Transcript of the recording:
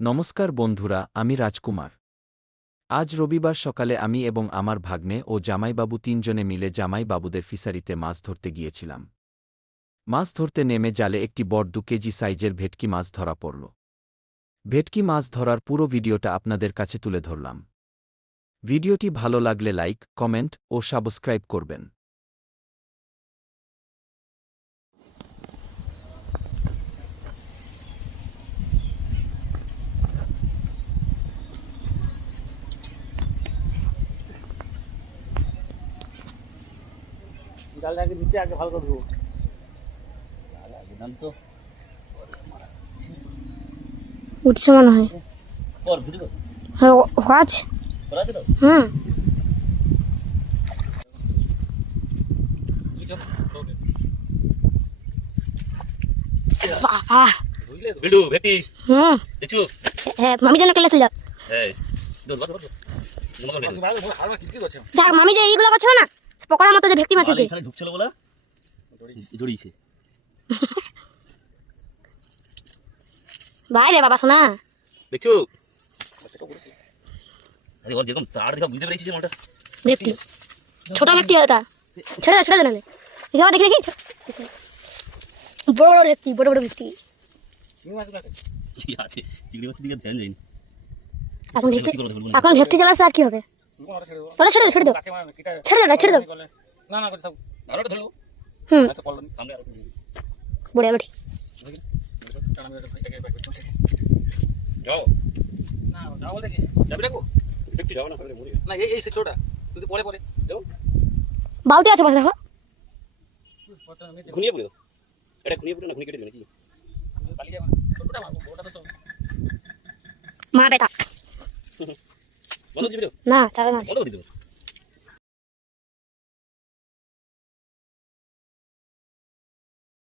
নমস্কার বন্ধুরা, আমি রাজকুমার। আজ রবিবার সকালে আমি এবং আমার ভাগ্নে ও জামাইবাবু তিনজনে মিলে জামাইবাবুদের ফিশারিতে মাছ ধরতে গিয়েছিলাম। মাছ ধরতে নেমে জালে একটি বড় 2 কেজি সাইজের ভেটকি মাছ ধরা পড়ল। ভেটকি মাছ ধরার পুরো ভিডিওটা আপনাদের কাছে তুলে ধরলাম। ভিডিওটি ভালো লাগলে লাইক, কমেন্ট ও সাবস্ক্রাইব করবেন। জালটাকে নিচে আগে ভালো করে ধুবো। জাল তো উঠছে মনে হয়। কর ভিডিও হ্যাঁ কাজ। করা দিল হুম বাবা। ভিডিও ভেটি হুম দেখছো হ্যাঁ মামি যেন ক্লাসে যাক। এই দৌড় বাট যাক মামি যে এইগুলো করছিল না পকোড়ার মতো যে ভেটকি মাছ আছে এখানে ঢুকছিল বলে জড়িয়েছে। বাইরে বাবা শোনা দেখছো আরে ওর যেরকম তার দেখা বুঝতে পেরেছি যে মালটা ভেটকি ছোট ভেটকি ওটা ছেড়ে দে নালে দেখি দেখি বড় বড় ভেটকি বড় বড় ভেটকি কি আছে চিংড়ি মাছের দিকে ধ্যান যায়নি। এখন ভেটকি চালাচ্ছে আর কি হবে। ওটা ছেড়ে দাও না না করে সব আরো ধরলো হুম তো পড়লো সামনে আরো বড় আলো ঠিক যাও না যাও দেখি যাবি দেখো একটু যাও না পরে মরি না এই ছোটটা তুই পরে পরে যাও বালতি আছে পাশে দেখো ঘুনিয়ে পড়ে দাও এটা ঘুনিয়ে পড়ে না ঘুনিয়ে কেটে দেবে নাকি পালিয়ে যাবে ছোটটা মারবো ওটা তো সব মা বেটা বন্ধ দিবি না চালা না বন্ধ দিবি